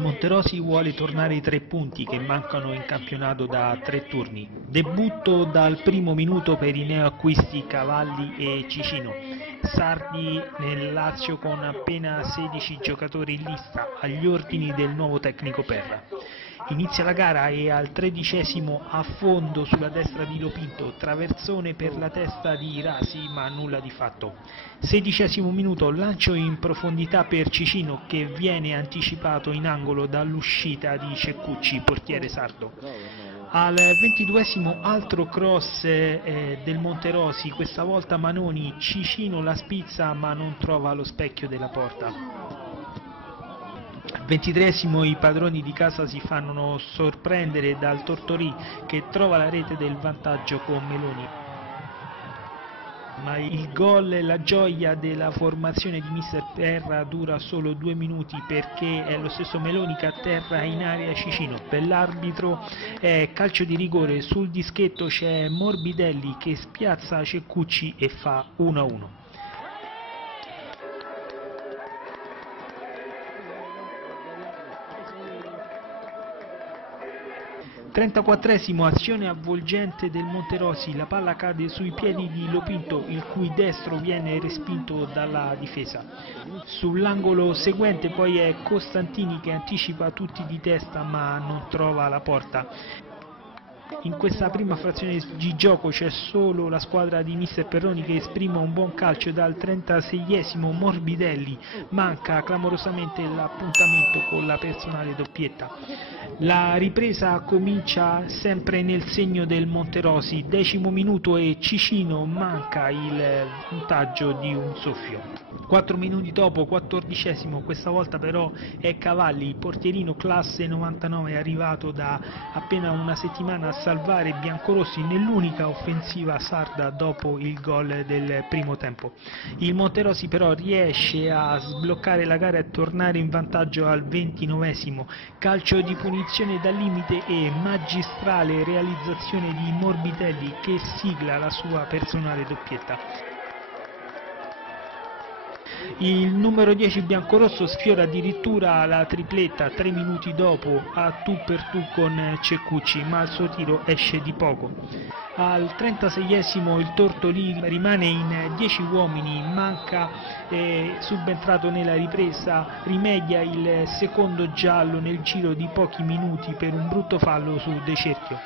Monterosi vuole tornare ai 3 punti che mancano in campionato da 3 turni. Debutto dal primo minuto per i neoacquisti Cavalli e Cicino. Sardi nel Lazio con appena 16 giocatori in lista agli ordini del nuovo tecnico Perra. Inizia la gara e al 13° affondo sulla destra di Lopinto, traversone per la testa di Rasi ma nulla di fatto. 16° minuto, lancio in profondità per Cicino che viene anticipato in angolo dall'uscita di Ceccucci, portiere sardo. Al 22° altro cross del Monterosi, questa volta Manoni, Cicino la spizza ma non trova lo specchio della porta. Al 23° i padroni di casa si fanno sorprendere dal Tortorì che trova la rete del vantaggio con Meloni. Ma il gol e la gioia della formazione di mister Perra dura solo 2 minuti perché è lo stesso Meloni che atterra in area Cicino. Per l'arbitro è calcio di rigore, sul dischetto c'è Morbidelli che spiazza Ceccucci e fa 1-1. 34° azione avvolgente del Monterosi, la palla cade sui piedi di Lopinto, il cui destro viene respinto dalla difesa. Sull'angolo seguente poi è Costantini che anticipa tutti di testa ma non trova la porta. In questa prima frazione di gioco c'è solo la squadra di mister Perroni che esprime un buon calcio. Dal 36° Morbidelli manca clamorosamente l'appuntamento con la personale doppietta. La ripresa comincia sempre nel segno del Monterosi, 10° minuto e Cicino manca il vantaggio di un soffio. 4 minuti dopo, 14°, questa volta però è Cavalli, portierino classe 99 arrivato da appena una settimana a salvare i biancorossi nell'unica offensiva sarda dopo il gol del primo tempo. Il Monterosi però riesce a sbloccare la gara e tornare in vantaggio al 29°, calcio di punizione dal limite e magistrale realizzazione di Morbidelli che sigla la sua personale doppietta. Il numero 10 biancorosso sfiora addirittura la tripletta 3 minuti dopo a tu per tu con Ceccucci, ma il suo tiro esce di poco. Al 36° il Tortolì rimane in 10 uomini, manca subentrato nella ripresa, rimedia il secondo giallo nel giro di pochi minuti per un brutto fallo su De Cerchio.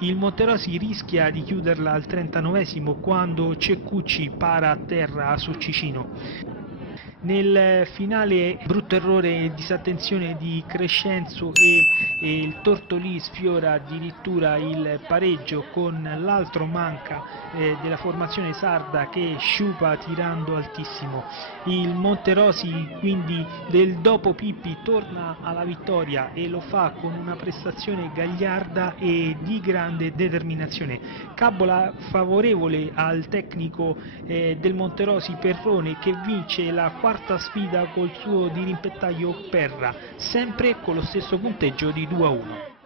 Il Monterosi rischia di chiuderla al 39° quando Ceccucci para a terra su Cicino. Nel finale brutto errore e disattenzione di Crescenzo e il Tortolì sfiora addirittura il pareggio con l'altro manca della formazione sarda che sciupa tirando altissimo. Il Monterosi quindi del dopo Pippi torna alla vittoria e lo fa con una prestazione gagliarda e di grande determinazione. Cabola favorevole al tecnico del Monterosi Perrone che vince la quarta sfida col suo dirimpettaio Perra, sempre con lo stesso punteggio di 2-1.